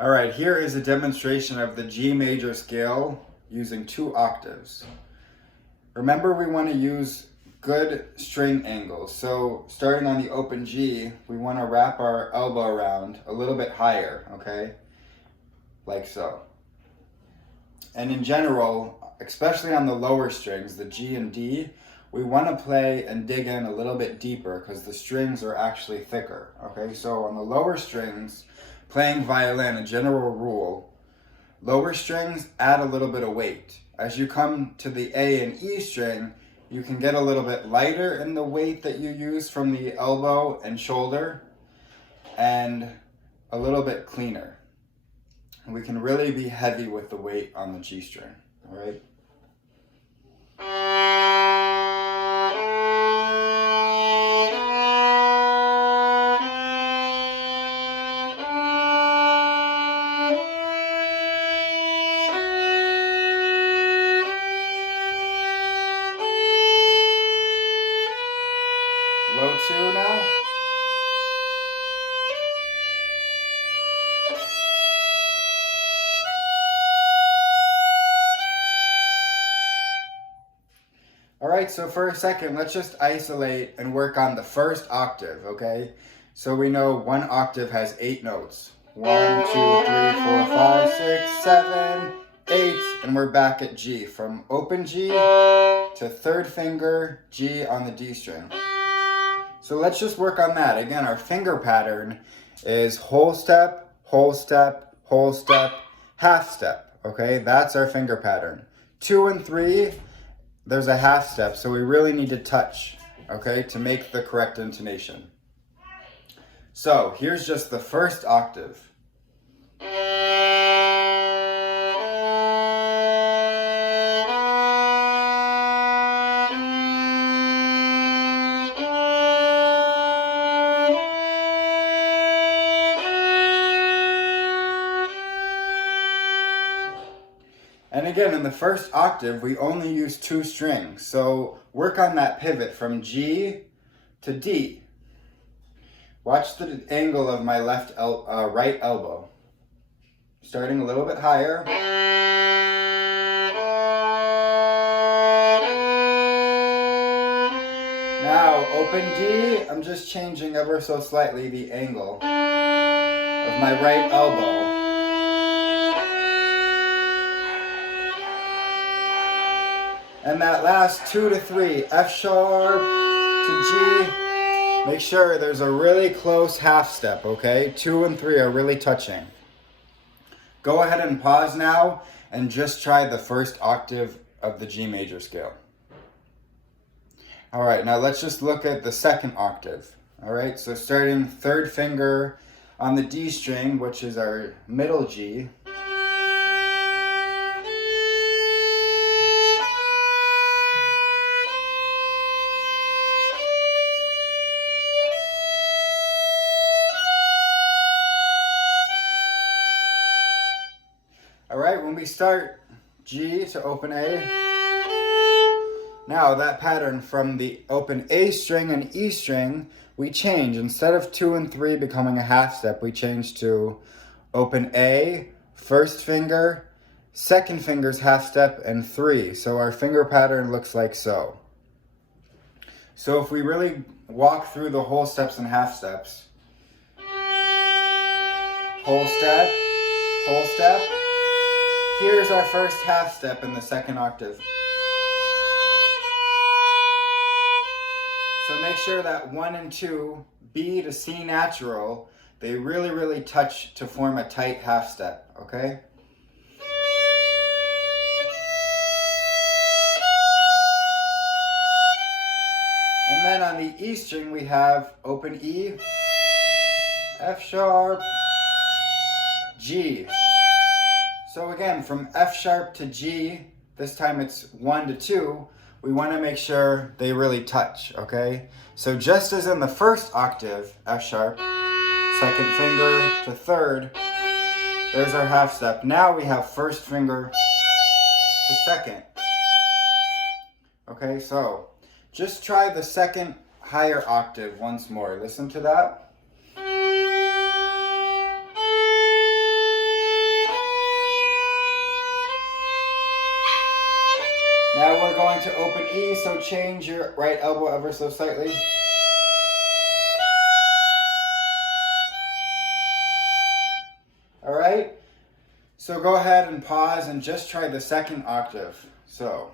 All right, here is a demonstration of the G major scale using 2 octaves. Remember, we want to use good string angles. So starting on the open G, we want to wrap our elbow around a little bit higher, okay? Like so. And in general, especially on the lower strings, the G and D, we want to play and dig in a little bit deeper because the strings are actually thicker, okay? So on the lower strings, playing violin, a general rule, lower strings add a little bit of weight. As you come to the A and E string, you can get a little bit lighter in the weight that you use from the elbow and shoulder, and a little bit cleaner. We can really be heavy with the weight on the G string, all right? Low 2 now. All right, so for a second, let's just isolate and work on the first octave, okay? So we know one octave has 8 notes. 1, 2, 3, 4, 5, 6, 7, 8, and we're back at G. From open G to third finger G on the D string. So let's just work on that. Again, our finger pattern is whole step, whole step, whole step, half step, okay? That's our finger pattern. 2 and 3, there's a half step, so we really need to touch, okay, to make the correct intonation. So here's just the first octave. And again, in the first octave, we only use 2 strings. So work on that pivot from G to D. Watch the angle of my right elbow. Starting a little bit higher. Now, open D, I'm just changing ever so slightly the angle of my right elbow. And that last 2 to 3, F sharp to G, make sure there's a really close half step, okay? 2 and 3 are really touching. Go ahead and pause now and just try the first octave of the G major scale. All right, now let's just look at the second octave. All right, so starting third finger on the D string, which is our middle G. All right, when we start G to open A, now that pattern from the open A string and E string, we change. Instead of 2 and 3 becoming a half step, we change to open A, first finger, second finger's half step, and 3. So our finger pattern looks like so. So if we really walk through the whole steps and half steps, whole step, whole step. Here's our first half step in the second octave. So make sure that 1 and 2, B to C natural, they really touch to form a tight half step, okay? And then on the E string we have open E, F sharp, G. So again, from F sharp to G, this time it's 1 to 2, we want to make sure they really touch, okay? So just as in the first octave, F sharp, second finger to third, there's our half step. Now we have first finger to second. Okay, so just try the second higher octave once more. Listen to that. Now we're going to open E, so change your right elbow ever so slightly. All right, so go ahead and pause and just try the second octave. So.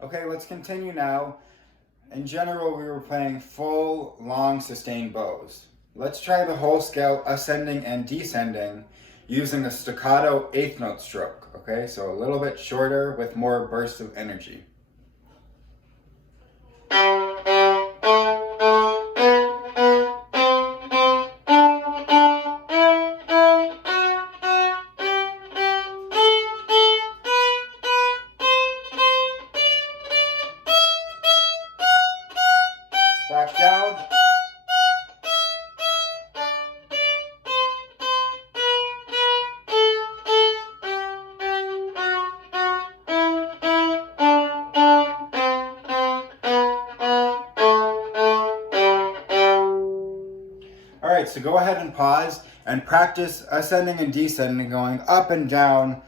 Okay, let's continue now. In general, we were playing full, long, sustained bows. Let's try the whole scale, ascending and descending, using a staccato eighth note stroke. Okay, so a little bit shorter with more bursts of energy. Back down. All right, so go ahead and pause and practice ascending and descending, going up and down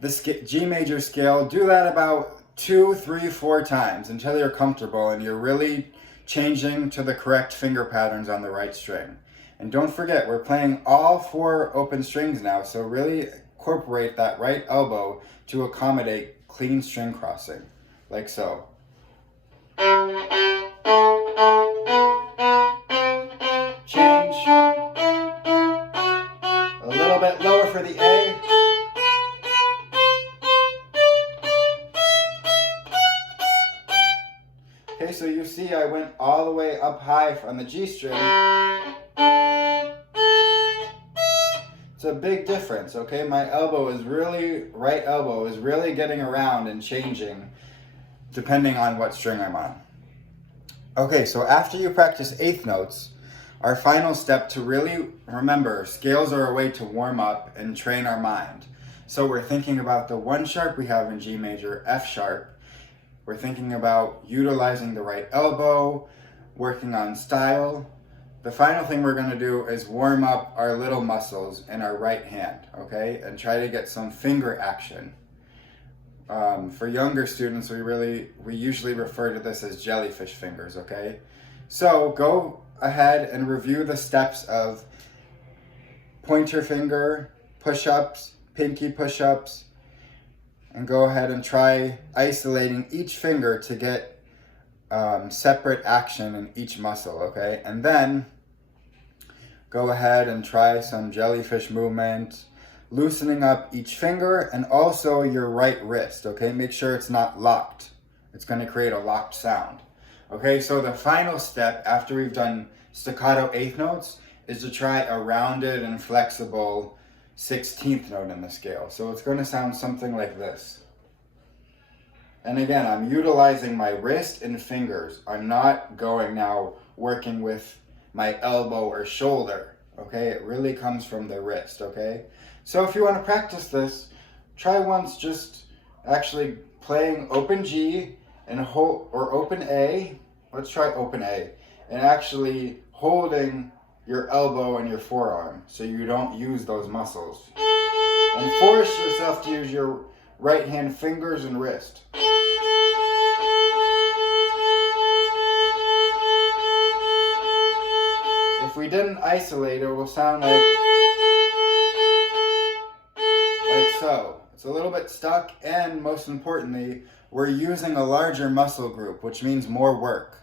the G major scale. Do that about 2, 3, 4 times until you're comfortable and you're really changing to the correct finger patterns on the right string. And don't forget, we're playing all 4 open strings now, so really incorporate that right elbow to accommodate clean string crossing, like so. Change. A little bit lower for the A. Okay, so you see I went all the way up high on the G string. It's a big difference, okay? My right elbow is really getting around and changing depending on what string I'm on. Okay, so after you practice eighth notes, our final step to really remember, scales are a way to warm up and train our mind. So we're thinking about the 1 sharp we have in G major, F sharp. We're thinking about utilizing the right elbow, working on style. The final thing we're going to do is warm up our little muscles in our right hand, okay? And try to get some finger action. For younger students, we usually refer to this as jellyfish fingers, okay? So go ahead and review the steps of pointer finger push-ups, pinky push-ups, and go ahead and try isolating each finger to get separate action in each muscle, okay? And then go ahead and try some jellyfish movement, loosening up each finger and also your right wrist, okay? Make sure it's not locked. It's going to create a locked sound. Okay, so the final step after we've done staccato eighth notes is to try a rounded and flexible 16th note in the scale. So it's going to sound something like this. And again, I'm utilizing my wrist and fingers. I'm not going now working with my elbow or shoulder, okay? It really comes from the wrist, okay? So if you want to practice this, try once just actually playing open G and or open A. Let's try open A. And actually holding your elbow and your forearm so you don't use those muscles. And force yourself to use your right hand fingers and wrist. If we didn't isolate, it will sound like so. It's a little bit stuck, and most importantly, we're using a larger muscle group, which means more work,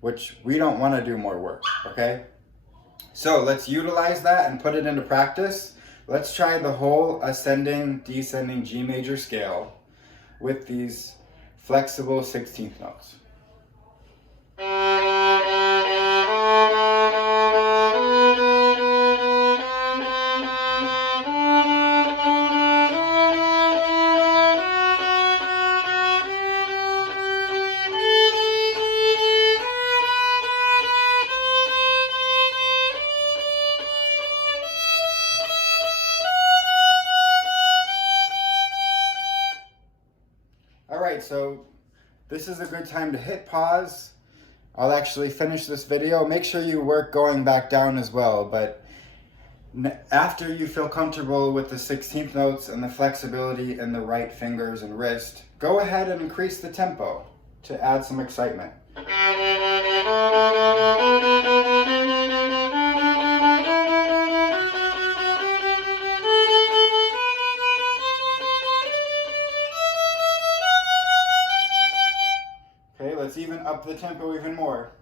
which we don't want to do more work, okay? So let's utilize that and put it into practice. Let's try the whole ascending, descending G major scale with these flexible 16th notes. Alright, so this is a good time to hit pause. I'll actually finish this video. Make sure you work going back down as well, but After you feel comfortable with the 16th notes and the flexibility in the right fingers and wrist, go ahead and increase the tempo to add some excitement. Okay, let's even up the tempo even more.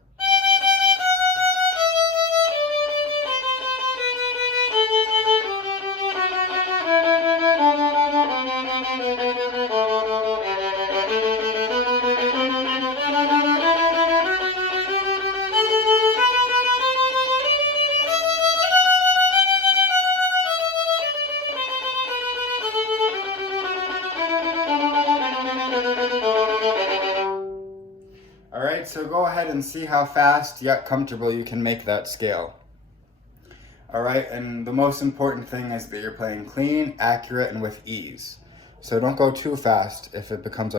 Alright, so go ahead and see how fast yet comfortable you can make that scale. Alright, and the most important thing is that you're playing clean, accurate, and with ease. So don't go too fast if it becomes